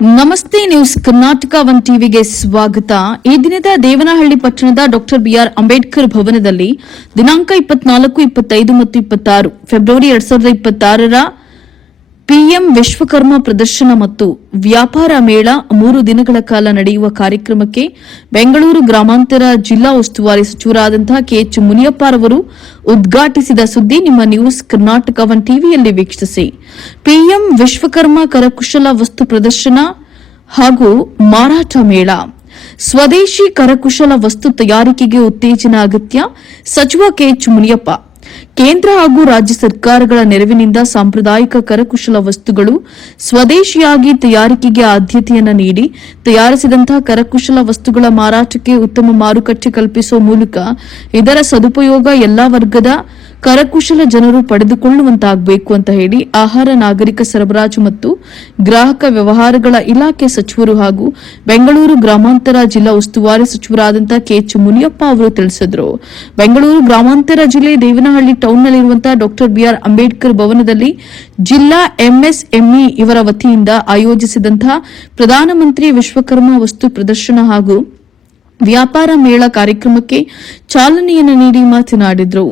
ನಮಸ್ತೆ news Karnataka one ಟಿವಿಗೆ ಸ್ವಾಗತ. ಈ ದಿನದ ದೇವನಹಳ್ಳಿ ಪಟ್ಟಣದ ಡಾಕ್ಟರ್ ಬಿಆರ್ ಅಂಬೇಡ್ಕರ್ ಭವನದಲ್ಲಿ ದಿನಾಂಕ 24, 25 ಮತ್ತು 26 ಫೆಬ್ರವರಿ 2026ರ ಪಿಎಂ ವಿಶ್ವಕರ್ಮ ಪ್ರದರ್ಶನ ಮತ್ತು ವ್ಯಾಪಾರ ಮೇಳ 3 ದಿನಗಳ ಕಾಲ ನಡೆಯುವ ಕಾರ್ಯಕ್ರಮಕ್ಕೆ ಬೆಂಗಳೂರು ಗ್ರಾಮಾಂತರ ಜಿಲ್ಲಾ ಉಸ್ತುವಾರಿ ಸಚಿವರಾದಂತಹ ಕೆಎಚ್ ಮುನಿಯಪ್ಪರವರು ಉದ್ಘಾಟಿಸಿದ ಸುದ್ದಿ ನಿಮ್ಮ ನ್ಯೂಸ್ ಕರ್ನಾಟಕ ಒನ್ ಟಿವಿಯಲ್ಲಿ ವೀಕ್ಷಿಸಿ. ಪಿಎಂ ವಿಶ್ವಕರ್ಮ ಕರಕುಶಲ ವಸ್ತು ಪ್ರದರ್ಶನ ಹಾಗೂ ಮಾರಾಟ ಮೇಳ. ಸ್ವದೇಶಿ ಕರಕುಶಲ ವಸ್ತು ತಯಾರಿಕೆಗೆ ಉತ್ತೇಜನ ಅಗತ್ಯ. ಸಚಿವ ಕೆಎಚ್ ಮುನಿಯಪ್ಪ. ಕೇಂದ್ರ ಹಾಗೂ ರಾಜ್ಯ ಸರ್ಕಾರಗಳ ನೆರವಿನಿಂದ ಸಾಂಪ್ರದಾಯಿಕ ಕರಕುಶಲ ವಸ್ತುಗಳು ಸ್ವದೇಶಿಯಾಗಿ ತಯಾರಿಕೆಗೆ ಆದ್ಯತೆಯನ್ನು ನೀಡಿ ತಯಾರಿಸಿದಂತಹ ಕರಕುಶಲ ವಸ್ತುಗಳ ಮಾರಾಟಕ್ಕೆ ಉತ್ತಮ ಮಾರುಕಟ್ಟೆ ಕಲ್ಪಿಸುವ ಮೂಲಕ ಇದರ ಸದುಪಯೋಗ ಎಲ್ಲಾ ವರ್ಗದ ಕರಕುಶಲ ಜನರು ಪಡೆದುಕೊಳ್ಳುವಂತಾಗಬೇಕು ಅಂತ ಹೇಳಿ ಆಹಾರ, ನಾಗರಿಕ ಸರಬರಾಜು ಮತ್ತು ಗ್ರಾಹಕ ವ್ಯವಹಾರಗಳ ಇಲಾಖೆ ಸಚಿವರು ಹಾಗೂ ಬೆಂಗಳೂರು ಗ್ರಾಮಾಂತರ ಜಿಲ್ಲಾ ಉಸ್ತುವಾರಿ ಸಚಿವರಾದಂತಹ ಕೆಎಚ್ ಮುನಿಯಪ್ಪ ಅವರು ತಿಳಿಸಿದರು. ಬೆಂಗಳೂರು ಗ್ರಾಮಾಂತರ ಜಿಲ್ಲೆ ದೇವನಹಳ್ಳಿ ಟೌನ್ನಲ್ಲಿರುವಂತಹ ಡಾಕ್ಟರ್ ಬಿಆರ್ ಅಂಬೇಡ್ಕರ್ ಭವನದಲ್ಲಿ ಜಿಲ್ಲಾ ಎಂಎಸ್ಎಂಇ ಇವರ ವತಿಯಿಂದ ಆಯೋಜಿಸಿದಂತಹ ಪ್ರಧಾನಮಂತ್ರಿ ವಿಶ್ವಕರ್ಮ ವಸ್ತು ಪ್ರದರ್ಶನ ಹಾಗೂ ವ್ಯಾಪಾರ ಮೇಳ ಕಾರ್ಯಕ್ರಮಕ್ಕೆ ಚಾಲನೆಯನ್ನು ನೀಡಿ ಮಾತನಾಡಿದರು.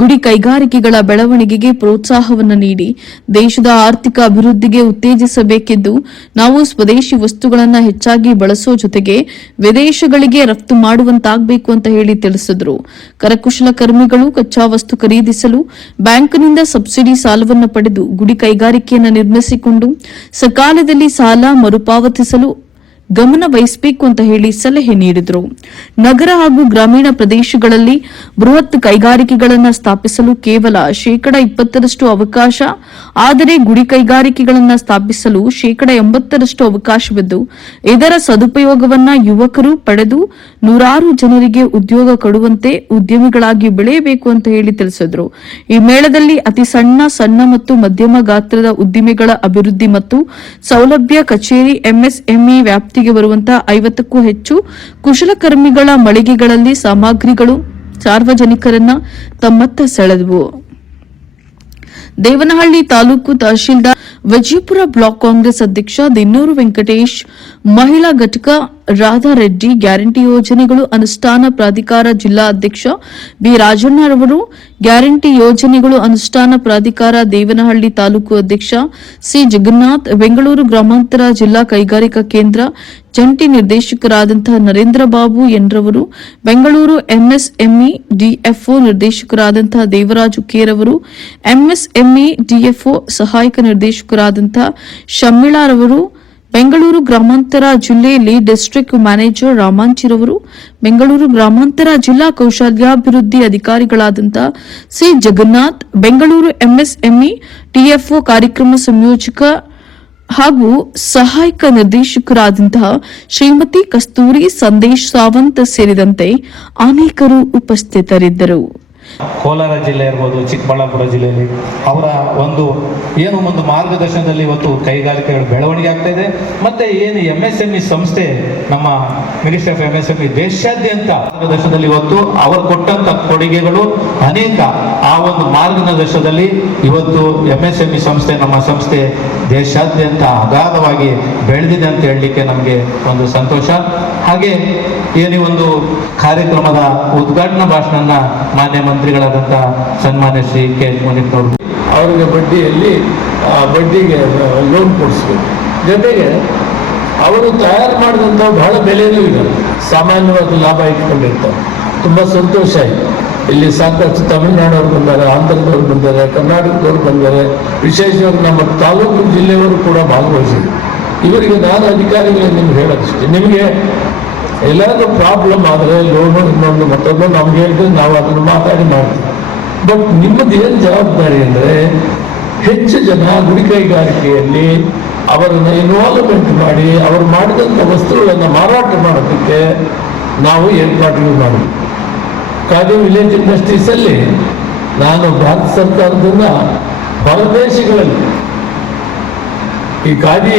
ಗುಡಿ ಕೈಗಾರಿಕೆಗಳ ಬೆಳವಣಿಗೆಗೆ ಪ್ರೋತ್ಸಾಹವನ್ನು ನೀಡಿ ದೇಶದ ಆರ್ಥಿಕ ಅಭಿವೃದ್ಧಿಗೆ ಉತ್ತೇಜಿಸಬೇಕೆಂದು ನಾವು ಸ್ವದೇಶಿ ವಸ್ತುಗಳನ್ನು ಹೆಚ್ಚಾಗಿ ಬಳಸುವ ಜೊತೆಗೆ ವಿದೇಶಗಳಿಗೆ ರಫ್ತು ಮಾಡುವಂತಾಗಬೇಕು ಅಂತ ಹೇಳಿ ತಿಳಿಸಿದರು. ಕರಕುಶಲ ಕರ್ಮಿಗಳು ಕಚ್ಚಾ ವಸ್ತು ಖರೀದಿಸಲು ಬ್ಯಾಂಕ್ನಿಂದ ಸಬ್ಸಿಡಿ ಸಾಲವನ್ನು ಪಡೆದು ಗುಡಿ ಕೈಗಾರಿಕೆಯನ್ನು ನಿರ್ಮಿಸಿಕೊಂಡು ಸಕಾಲದಲ್ಲಿ ಸಾಲ ಮರುಪಾವತಿಸಲು ಗಮನ ವಹಿಸಬೇಕು ಅಂತ ಹೇಳಿ ಸಲಹೆ ನೀಡಿದರು. ನಗರ ಹಾಗೂ ಗ್ರಾಮೀಣ ಪ್ರದೇಶಗಳಲ್ಲಿ ಬೃಹತ್ ಕೈಗಾರಿಕೆಗಳನ್ನು ಸ್ಥಾಪಿಸಲು ಕೇವಲ 20% ಅವಕಾಶ, ಆದರೆ ಗುಡಿ ಕೈಗಾರಿಕೆಗಳನ್ನು ಸ್ಥಾಪಿಸಲು 80% ಅವಕಾಶವಿದ್ದು ಇದರ ಸದುಪಯೋಗವನ್ನ ಯುವಕರು ಪಡೆದು ನೂರಾರು ಜನರಿಗೆ ಉದ್ಯೋಗ ಕೊಡುವಂತೆ ಉದ್ಯಮಿಗಳಾಗಿ ಬೆಳೆಯಬೇಕು ಅಂತ ಹೇಳಿ ತಿಳಿಸಿದರು. ಈ ಮೇಳದಲ್ಲಿ ಅತಿ ಸಣ್ಣ ಮತ್ತು ಮಧ್ಯಮ ಗಾತ್ರದ ಉದ್ದಿಮೆಗಳ ಅಭಿವೃದ್ಧಿ ಮತ್ತು ಸೌಲಭ್ಯ ಕಚೇರಿ ಎಂಎಸ್ಎಂಇ ವ್ಯಾಪ್ತಿಗೆ ಬರುವಂತಹ 50ಕ್ಕೂ ಹೆಚ್ಚು ಕುಶಲಕರ್ಮಿಗಳ ಮಳಿಗೆಗಳಲ್ಲಿ ಸಾಮಗ್ರಿಗಳು ಸಾರ್ವಜನಿಕರನ್ನ ತಮ್ಮತ್ತ ಸೆಳೆದವು. ದೇವನಹಳ್ಳಿ ತಾಲೂಕು ತಹಶೀಲ್ದಾರ್ ವಿಜಯಪುರ ಬ್ಲಾಕ್ ಕಾಂಗ್ರೆಸ್ ಅಧ್ಯಕ್ಷ ದಿನ್ನೂರು ವೆಂಕಟೇಶ್, ಮಹಿಳಾ ಘಟಕ ರಾಧಾರೆಡ್ಡಿ, ಗ್ಯಾರಂಟಿ ಯೋಜನೆಗಳು ಅನುಷ್ಠಾನ ಪ್ರಾಧಿಕಾರ ಜಿಲ್ಲಾ ಅಧ್ಯಕ್ಷ ಬಿ ರಾಜಣ್ಣರವರು, ಗ್ಯಾರಂಟಿ ಯೋಜನೆಗಳು ಅನುಷ್ಠಾನ ಪ್ರಾಧಿಕಾರ ದೇವನಹಳ್ಳಿ ತಾಲೂಕು ಅಧ್ಯಕ್ಷ ಸಿ ಜಗನ್ನಾಥ್, ಬೆಂಗಳೂರು ಗ್ರಾಮಾಂತರ ಜಿಲ್ಲಾ ಕೈಗಾರಿಕಾ ಕೇಂದ್ರ ಜಂಟಿ ನಿರ್ದೇಶಕರಾದಂತಹ ನರೇಂದ್ರ ಬಾಬು ಎನ್ರವರು, ಬೆಂಗಳೂರು ಎಂಎಸ್ಎಂಇ ಡಿಎಫ್ಒ ನಿರ್ದೇಶಕರಾದಂತಹ ದೇವರಾಜು ಕೇರವರು, ಎಂಎಸ್ಎಂಇ ಡಿಎಫ್ಒ ಸಹಾಯಕ ನಿರ್ದೇಶಕರಾದಂತಹ ಶಮ್ಮಿಳಾರವರು, ಬೆಂಗಳೂರು ಗ್ರಾಮಾಂತರ ಜಿಲ್ಲೆಯಲ್ಲಿ ಡಿಸ್ಟ್ರಿಕ್ಟ್ ಮ್ಯಾನೇಜರ್ ರಾಮಾಂಚಿರವರು, ಬೆಂಗಳೂರು ಗ್ರಾಮಾಂತರ ಜಿಲ್ಲಾ ಕೌಶಲ್ಯಾಭಿವೃದ್ಧಿ ಅಧಿಕಾರಿಗಳಾದಂತಹ ಸಿ ಜಗನ್ನಾಥ್, ಬೆಂಗಳೂರು ಎಂಎಸ್ಎಂಇ ಟಿಎಫ್ಒ ಕಾರ್ಯಕ್ರಮ ಸಂಯೋಜಕ ಹಾಗೂ ಸಹಾಯಕ ನಿರ್ದೇಶಕರಾದಂತಹ ಶ್ರೀಮತಿ ಕಸ್ತೂರಿ ಸಂದೇಶ್ ಸಾವಂತ್ ಸೇರಿದಂತೆ ಅನೇಕರು ಉಪಸ್ಥಿತರಿದ್ದರು. ಕೋಲಾರ ಜಿಲ್ಲೆ ಇರ್ಬೋದು, ಚಿಕ್ಕಬಳ್ಳಾಪುರ ಜಿಲ್ಲೆಯಲ್ಲಿ ಅವರ ಒಂದು ಮಾರ್ಗದರ್ಶನದಲ್ಲಿ ಇವತ್ತು ಕೈಗಾರಿಕೆಗಳು ಬೆಳವಣಿಗೆ ಆಗ್ತಾ ಇದೆ. ಮತ್ತೆ ಏನು ಎಂಎಸ್ಎಂಇ ಸಂಸ್ಥೆ, ನಮ್ಮ ಮಿನಿಸ್ಟ್ರಿ ಆಫ್ ಎಂಎಸ್ಎಂಇ ದೇಶಾದ್ಯಂತ ಮಾರ್ಗದರ್ಶನದಲ್ಲಿ ಇವತ್ತು ಅವರು ಕೊಟ್ಟಂತ ಕೊಡುಗೆಗಳು ಅನೇಕ. ಆ ಒಂದು ಮಾರ್ಗದರ್ಶನದಲ್ಲಿ ಇವತ್ತು ಎಂಎಸ್ಎಂಇ ಸಂಸ್ಥೆ, ನಮ್ಮ ಸಂಸ್ಥೆ ದೇಶಾದ್ಯಂತ ಅಗಾಧವಾಗಿ ಬೆಳೆದಿದೆ ಅಂತ ಹೇಳಲಿಕ್ಕೆ ನಮಗೆ ಒಂದು ಸಂತೋಷ. ಹಾಗೆ ಏನು ಒಂದು ಕಾರ್ಯಕ್ರಮದ ಉದ್ಘಾಟನಾ ಭಾಷಣ ಮಾನ್ಯ ಮಂತ್ರಿಗಳಾದಂಥ ಸನ್ಮಾನ್ಯ ಶ್ರೀ ಕೆಎಚ್ ಮುನಿಯಪ್ಪ ಅವರಿಗೆ ಬಡ್ಡಿಗೆ ಲೋನ್ ಕೊಡಿಸ್ಬೇಕು. ಜೊತೆಗೆ ಅವರು ತಯಾರು ಮಾಡಿದಂಥ ಬಹಳ ಬೆಲೆಯೂ ಇದೆ, ಸಾಮಾನ್ಯವಾಗಿ ಲಾಭ ಇಟ್ಕೊಂಡಿರ್ತಾರೆ. ತುಂಬ ಸಂತೋಷ ಆಯಿತು. ಇಲ್ಲಿ ಸಾಕಷ್ಟು ತಮಿಳುನಾಡವ್ರು ಬಂದ್ದಾರೆ, ಆಂಧ್ರದವ್ರು ಬಂದ್ದಾರೆ, ಕರ್ನಾಟಕದವ್ರು ಬಂದ್ದಾರೆ, ವಿಶೇಷವಾಗಿ ನಮ್ಮ ತಾಲೂಕು ಜಿಲ್ಲೆಯವರು ಕೂಡ ಭಾಗವಹಿಸಿದ್ರು. ಇವರಿಗೆ ನಾನು ಅಧಿಕಾರಿಗಳಿಗೆ ನಿಮ್ಗೆ ಹೇಳೋದಿಷ್ಟೇ, ನಿಮಗೆ ಎಲ್ಲಾದ್ರೂ ಪ್ರಾಬ್ಲಮ್ ಆದರೆ ಲೋನು ಇನ್ನೊಂದು ಮತ್ತೊಂದು ನಮ್ಗೆ ಹೇಳಿದ್ರೆ ನಾವು ಅದನ್ನು ಮಾತಾಡಿ ಮಾಡ್ತೀವಿ. ಬಟ್ ನಿಮ್ಮದು ಏನು ಜವಾಬ್ದಾರಿ ಅಂದರೆ ಹೆಚ್ಚು ಜನ ಗುಡಿ ಕೈಗಾರಿಕೆಯಲ್ಲಿ ಅವರನ್ನು ಇನ್ವಾಲ್ವ್ಮೆಂಟ್ ಮಾಡಿ ಅವರು ಮಾಡಿದಂಥ ವಸ್ತುಗಳನ್ನು ಮಾರಾಟ ಮಾಡೋದಕ್ಕೆ ನಾವು ಏರ್ಪಾಡುಗಳು ಮಾಡಬೇಕು. ಖಾದಿ ವಿಲೇಜ್ ಇಂಡಸ್ಟ್ರೀಸಲ್ಲಿ ನಾನು ಭಾರತ ಸರ್ಕಾರದಿಂದ ಹೊರದೇಶಗಳಲ್ಲಿ ಈ ಖಾದಿ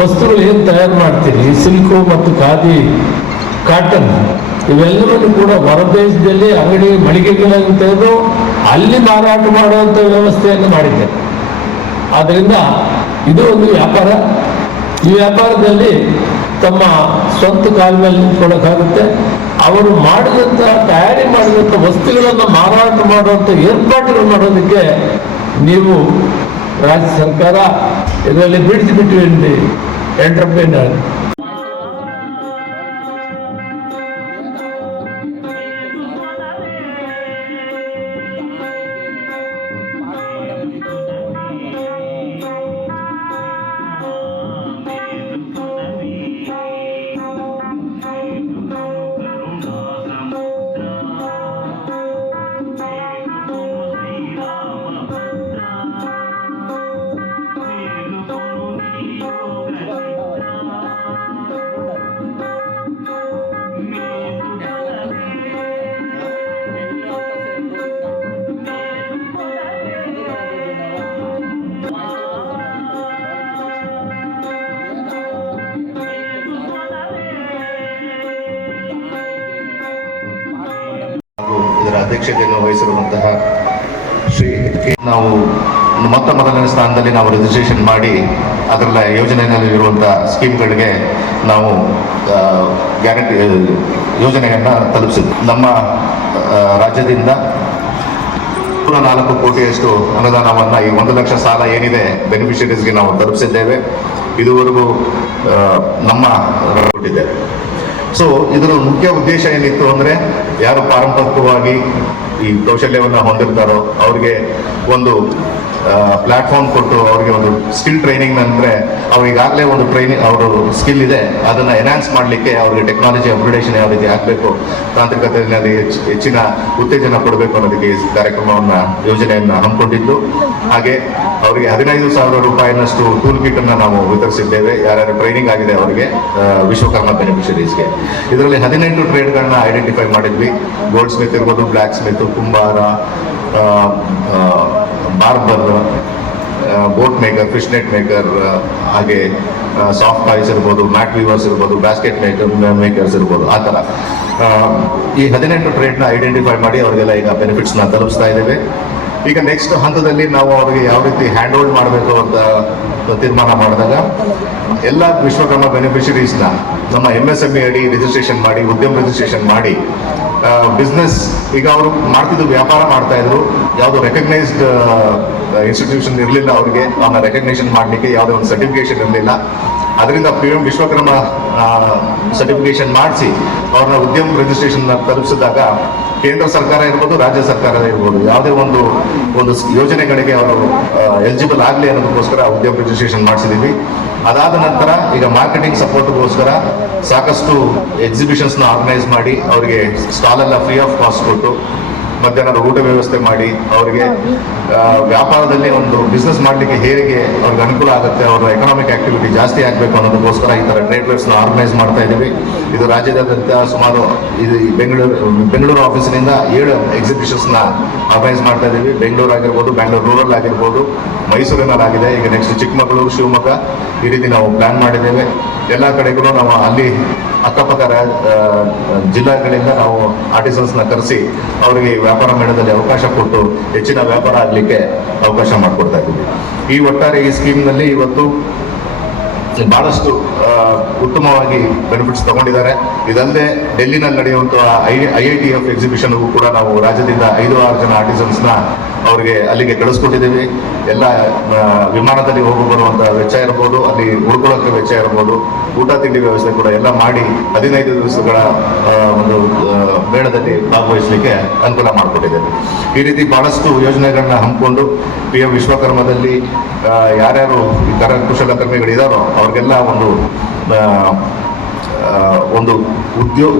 ವಸ್ತುಗಳು ಏನು ತಯಾರು ಮಾಡ್ತೀರಿ, ಸಿಲ್ಕು ಮತ್ತು ಖಾದಿ ಕಾಟನ್ ಇವೆಲ್ಲವನ್ನು ಕೂಡ ಹೊರದೇಶದಲ್ಲಿ ಅಂಗಡಿ ಮಳಿಗೆಗಳನ್ನು ತೆಗೆದು ಅಲ್ಲಿ ಮಾರಾಟ ಮಾಡುವಂಥ ವ್ಯವಸ್ಥೆಯನ್ನು ಮಾಡಿದ್ದೆ. ಆದ್ದರಿಂದ ಇದು ಒಂದು ವ್ಯಾಪಾರ. ಈ ವ್ಯಾಪಾರದಲ್ಲಿ ತಮ್ಮ ಸ್ವಂತ ಕಾಲ ಮೇಲೆ ನಿಂತ್ಕೊಳ್ಳೋಕ್ಕಾಗುತ್ತೆ. ಅವರು ಮಾಡಿದಂಥ ತಯಾರಿ ಮಾಡಿದಂಥ ವಸ್ತುಗಳನ್ನು ಮಾರಾಟ ಮಾಡುವಂಥ ಏರ್ಪಾಡುಗಳು ಮಾಡೋದಕ್ಕೆ ನೀವು ರಾಜ್ಯ ಸರ್ಕಾರ ಇದರಲ್ಲಿ ಬಿಡಿಸಿಬಿಟ್ಟು ಎಂಟರ್ಪ್ರೈನರ್ ಇದರ ಅಧ್ಯಕ್ಷತೆಯನ್ನು ವಹಿಸಿರುವಂತಹ ಶ್ರೀ ನಾವು ಮೊದಲನೇ ಸ್ಥಾನದಲ್ಲಿ ನಾವು ರಿಜಿಸ್ಟ್ರೇಷನ್ ಮಾಡಿ ಅದರ ಯೋಜನೆಯಲ್ಲಿರುವಂತಹ ಸ್ಕೀಮ್ಗಳಿಗೆ ನಾವು ಗ್ಯಾರಂಟಿ ಯೋಜನೆಯನ್ನು ತಲುಪಿಸಿದ್ವಿ. ನಮ್ಮ ರಾಜ್ಯದಿಂದ 4 ಕೋಟಿಯಷ್ಟು ಅನುದಾನವನ್ನು ಈ 1 ಲಕ್ಷ ಸಾಲ ಏನಿದೆ ಬೆನಿಫಿಷರೀಸ್ಗೆ ನಾವು ತಲುಪಿಸಿದ್ದೇವೆ. ಇದುವರೆಗೂ ನಮ್ಮ ಕೊಟ್ಟಿದ್ದೇವೆ. ಸೊ ಇದರ ಮುಖ್ಯ ಉದ್ದೇಶ ಏನಿತ್ತು ಅಂದರೆ, ಯಾರು ಪಾರಂಪರಿಕವಾಗಿ ಈ ಕೌಶಲ್ಯವನ್ನು ಹೊಂದಿರ್ತಾರೋ ಅವ್ರಿಗೆ ಒಂದು ಪ್ಲಾಟ್ಫಾರ್ಮ್ ಕೊಟ್ಟು ಅವರಿಗೆ ಒಂದು ಸ್ಕಿಲ್ ಟ್ರೈನಿಂಗ್ ಅಂದರೆ ಅವ್ರಿಗಾಗಲೇ ಒಂದು ಟ್ರೈನಿಂಗ್ ಅವರು ಸ್ಕಿಲ್ ಇದೆ, ಅದನ್ನು ಎನ್ಹಾನ್ಸ್ ಮಾಡಲಿಕ್ಕೆ ಅವರಿಗೆ ಟೆಕ್ನಾಲಜಿ ಅಪ್ಗ್ರೇಡೇಷನ್ ಯಾವ ರೀತಿ ಆಗಬೇಕು, ತಾಂತ್ರಿಕತೆಯಲ್ಲಿ ಹೆಚ್ಚಿನ ಉತ್ತೇಜನ ಕೊಡಬೇಕು ಅನ್ನೋದಕ್ಕೆ ಈ ಕಾರ್ಯಕ್ರಮವನ್ನು ಯೋಜನೆಯನ್ನು ಹಮ್ಮಿಕೊಂಡಿದ್ದು. ಹಾಗೆ ಅವರಿಗೆ 15,000 ರೂಪಾಯಿನಷ್ಟು ಟೂಲ್ ಕಿಟ್ಟನ್ನು ನಾವು ವಿತರಿಸಿದ್ದೇವೆ. ಯಾರ್ಯಾರು ಟ್ರೈನಿಂಗ್ ಆಗಿದೆ ಅವರಿಗೆ ವಿಶ್ವಕರ್ಮ ಬೆನಿಫಿಷರೀಸ್ಗೆ. ಇದರಲ್ಲಿ 18 ಟ್ರೇಡ್ಗಳನ್ನ ಐಡೆಂಟಿಫೈ ಮಾಡಿದ್ವಿ. ಗೋಲ್ಡ್ ಸ್ಮಿತ್ ಇರ್ಬೋದು, ಬ್ಲ್ಯಾಕ್ ಸ್ಮಿತ್, ಕುಂಬಾರ, barber, boat maker, fish net maker, ಹಾಗೆ ಸಾಫ್ಟ್ ಟಾಯ್ಸ್ ಇರ್ಬೋದು, ಮ್ಯಾಟ್ ವೀವರ್ಸ್ ಇರ್ಬೋದು, ಬ್ಯಾಸ್ಕೆಟ್ ಮೇಕರ್ಸ್ ಇರ್ಬೋದು. ಆ ಥರ ಈ 18 ಟ್ರೇಡ್ನ ಐಡೆಂಟಿಫೈ ಮಾಡಿ ಅವರಿಗೆಲ್ಲ ಈಗ ಬೆನಿಫಿಟ್ಸ್ನ ತಲುಪಿಸ್ತಾ ಇದ್ದೇವೆ. ಈಗ ನೆಕ್ಸ್ಟ್ ಹಂತದಲ್ಲಿ ನಾವು ಅವರಿಗೆ ಯಾವ ರೀತಿ ಹ್ಯಾಂಡ್ ಓಲ್ಡ್ ಮಾಡಬೇಕು ಅಂತ ತೀರ್ಮಾನ ಮಾಡಿದಾಗ ಎಲ್ಲ ವಿಶ್ವಕರ್ಮ ಬೆನಿಫಿಷರೀಸ್ನ ನಮ್ಮ MSME ಅಡಿ ರಿಜಿಸ್ಟ್ರೇಷನ್ ಮಾಡಿ, ಉದ್ಯಮ ರಿಜಿಸ್ಟ್ರೇಷನ್ ಮಾಡಿ, ಬಿಸ್ನೆಸ್ ಈಗ ಅವರು ಮಾಡ್ತಿದ್ದು ವ್ಯಾಪಾರ ಮಾಡ್ತಾ ಇದ್ರು, ಯಾವುದು ರೆಕಗ್ನೈಸ್ಡ್ ಇನ್ಸ್ಟಿಟ್ಯೂಷನ್ ಇರಲಿಲ್ಲ ಅವರಿಗೆ, ಅವನ್ನ ರೆಕಗ್ನೇಷನ್ ಮಾಡಲಿಕ್ಕೆ ಯಾವುದೇ ಒಂದು ಸರ್ಟಿಫಿಕೇಶನ್ ಇರಲಿಲ್ಲ. ಅದರಿಂದ PM ವಿಶ್ವಕರ್ಮ ಸರ್ಟಿಫಿಕೇಶನ್ ಮಾಡಿಸಿ ಅವ್ರನ್ನ ಉದ್ಯಮ ರಿಜಿಸ್ಟ್ರೇಷನ್ ತಲುಪಿಸಿದಾಗ ಕೇಂದ್ರ ಸರ್ಕಾರ ಇರ್ಬೋದು, ರಾಜ್ಯ ಸರ್ಕಾರ ಇರ್ಬೋದು, ಯಾವುದೇ ಒಂದು ಯೋಜನೆಗಳಿಗೆ ಅವರು ಎಲಿಜಿಬಲ್ ಆಗಲಿ ಅನ್ನೋದಕ್ಕೋಸ್ಕರ ಉದ್ಯಮ ರಿಜಿಸ್ಟ್ರೇಷನ್ ಮಾಡಿಸಿದ್ದೀವಿ. ಅದಾದ ನಂತರ ಈಗ ಮಾರ್ಕೆಟಿಂಗ್ ಸಪೋರ್ಟ್ಗೋಸ್ಕರ ಸಾಕಷ್ಟು ಎಕ್ಸಿಬಿಷನ್ಸ್ನ ಆರ್ಗನೈಸ್ ಮಾಡಿ ಅವರಿಗೆ ಸ್ಟಾಲ್ ಎಲ್ಲ ಫ್ರೀ ಆಫ್ ಕಾಸ್ಟ್ ಕೊಟ್ಟು ಮಧ್ಯಾಹ್ನದ ಊಟ ವ್ಯವಸ್ಥೆ ಮಾಡಿ ಅವರಿಗೆ ವ್ಯಾಪಾರದಲ್ಲಿ ಒಂದು ಬಿಸ್ನೆಸ್ ಮಾಡಲಿಕ್ಕೆ ಹೇಗೆ ಅವ್ರಿಗೆ ಅನುಕೂಲ ಆಗುತ್ತೆ, ಅವರ ಎಕನಾಮಿಕ್ ಆಕ್ಟಿವಿಟಿ ಜಾಸ್ತಿ ಆಗಬೇಕು ಅನ್ನೋದಕ್ಕೋಸ್ಕರ ಈ ಥರ ಟ್ರೇಡ್ ಫೇರ್ಸ್ನ ಆರ್ಗನೈಸ್ ಮಾಡ್ತಾ ಇದ್ದೀವಿ. ಇದು ರಾಜ್ಯದಾದ್ಯಂತ ಸುಮಾರು ಇದು ಬೆಂಗಳೂರು ಆಫೀಸಿನಿಂದ 7 ಎಕ್ಸಿಬಿಷನ್ಸ್ನ ಆರ್ಗನೈಸ್ ಮಾಡ್ತಾ ಇದ್ದೀವಿ. ಬೆಂಗಳೂರು ಆಗಿರ್ಬೋದು, ಬೆಂಗಳೂರು ರೂರಲ್ ಆಗಿರ್ಬೋದು, ಮೈಸೂರಿನಲ್ಲಾಗಿದೆ. ಈಗ ನೆಕ್ಸ್ಟ್ ಚಿಕ್ಕಮಗಳೂರು, ಶಿವಮೊಗ್ಗ ಈ ರೀತಿ ನಾವು ಪ್ಲಾನ್ ಮಾಡಿದ್ದೇವೆ. ಎಲ್ಲ ಕಡೆಗೂ ನಾವು ಅಲ್ಲಿ ಅಕ್ಕಪಕ್ಕ ಜಿಲ್ಲೆಗಳಿಂದ ನಾವು ಆರ್ಟಿಸನ್ಸ್ನ ಕರೆಸಿ ಅವರಿಗೆ ವ್ಯಾಪಾರ ಮೇಳದಲ್ಲಿ ಅವಕಾಶ ಕೊಟ್ಟು ಹೆಚ್ಚಿನ ವ್ಯಾಪಾರ ಆಗಲಿಕ್ಕೆ ಅವಕಾಶ ಮಾಡಿಕೊಡ್ತಾ ಇದ್ದೀವಿ. ಈ ಒಟ್ಟಾರೆ ಈ ಸ್ಕೀಮ್ನಲ್ಲಿ ಇವತ್ತು ಬಹಳಷ್ಟು ಉತ್ತಮವಾಗಿ ಬೆನಿಫಿಟ್ಸ್ ತಗೊಂಡಿದ್ದಾರೆ. ಇದಲ್ಲದೆ ಡೆಲ್ಲಿನಲ್ಲಿ ನಡೆಯುವಂತಹ IITF ಎಕ್ಸಿಬಿಷನ್ಗೂ ಕೂಡ ನಾವು ರಾಜ್ಯದಿಂದ 5-6 ಜನ ಆರ್ಟಿಸನ್ಸ್ನ ಅವರಿಗೆ ಅಲ್ಲಿಗೆ ಕಳಿಸ್ಕೊಟ್ಟಿದ್ದೀವಿ. ಎಲ್ಲ ವಿಮಾನದಲ್ಲಿ ಹೋಗಿ ಬರುವಂಥ ವೆಚ್ಚ ಇರ್ಬೋದು, ಅಲ್ಲಿ ಉಳ್ಕೊಳ್ಳೋಕ್ಕೆ ವೆಚ್ಚ ಇರ್ಬೋದು, ಊಟ ತಿಂಡಿ ವ್ಯವಸ್ಥೆ ಕೂಡ ಎಲ್ಲ ಮಾಡಿ 15 ದಿವಸಗಳ ಒಂದು ಮೇಳದಲ್ಲಿ ಭಾಗವಹಿಸಲಿಕ್ಕೆ ಅನುಕೂಲ ಮಾಡಿಕೊಟ್ಟಿದ್ದೇವೆ. ಈ ರೀತಿ ಬಹಳಷ್ಟು ಯೋಜನೆಗಳನ್ನ ಹಮ್ಮಿಕೊಂಡು PM ವಿಶ್ವಕರ್ಮದಲ್ಲಿ ಯಾರ್ಯಾರು ಕುಶಲಕರ್ಮಿಗಳಿದಾರೋ ಅವ್ರಿಗೆಲ್ಲ ಒಂದು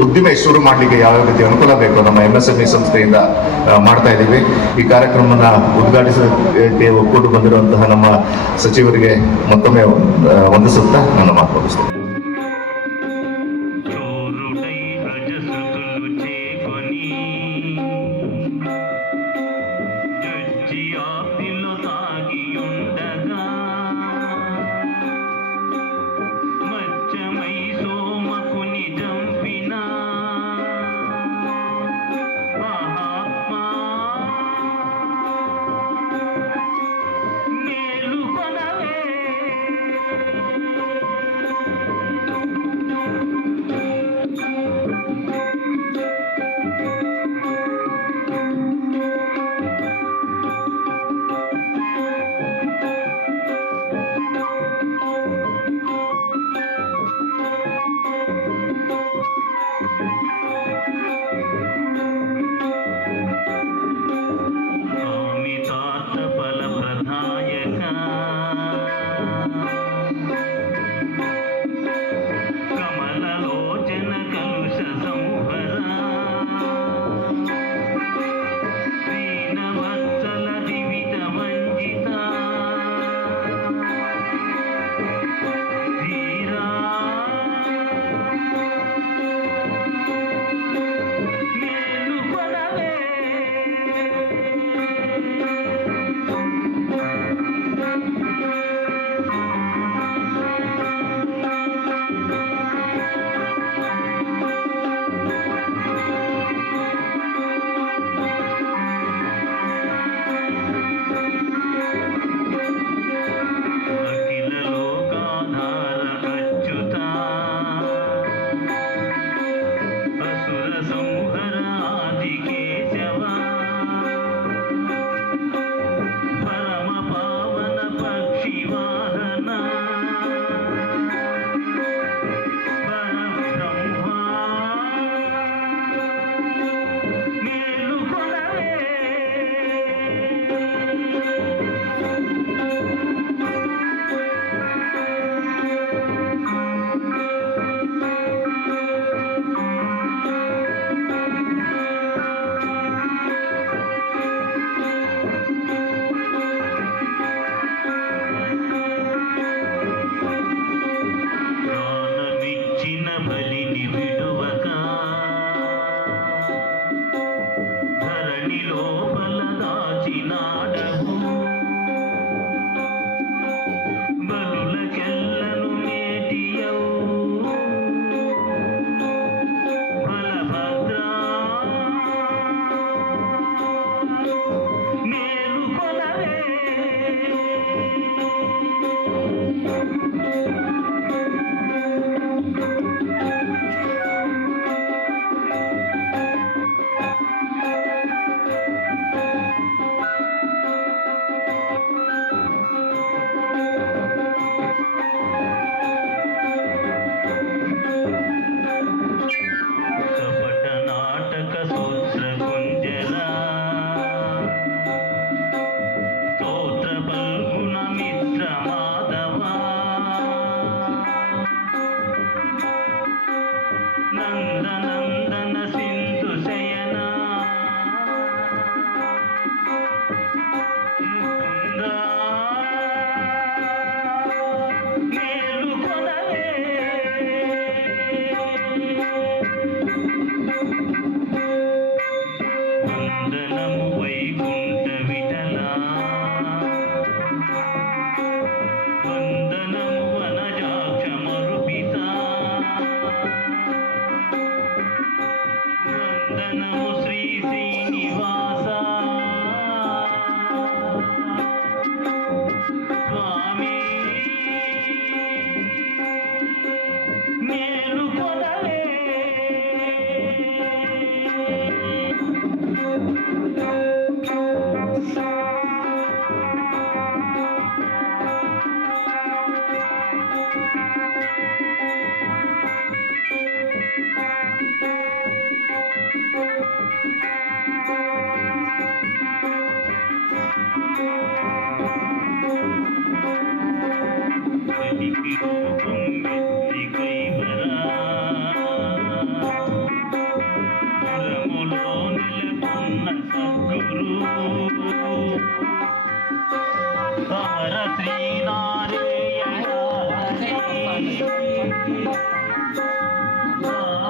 ಉದ್ದಿಮೆ ಶುರು ಮಾಡಲಿಕ್ಕೆ ಯಾವ ರೀತಿ ಅನುಕೂಲ ಬೇಕು ನಮ್ಮ MSME ಸಂಸ್ಥೆಯಿಂದ ಮಾಡ್ತಾ ಇದ್ದೀವಿ. ಈ ಕಾರ್ಯಕ್ರಮನ ಉದ್ಘಾಟಿಸಲಿಕ್ಕೆ ಒಕ್ಕೂಟು ಬಂದಿರುವಂತಹ ನಮ್ಮ ಸಚಿವರಿಗೆ ಮತ್ತೊಮ್ಮೆ ವಂದಿಸುತ್ತಾ ನನ್ನ ಮಾತು ಮುಗಿಸ್ತೇನೆ.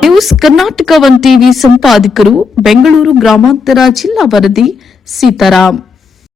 ನ್ಯೂಸ್ ಕರ್ನಾಟಕ 1 ಟಿವಿ ಸಂಪಾದಕರು ಬೆಂಗಳೂರು ಗ್ರಾಮಾಂತರ ಜಿಲ್ಲಾ ವರದಿ ಸೀತಾರಾಮ್.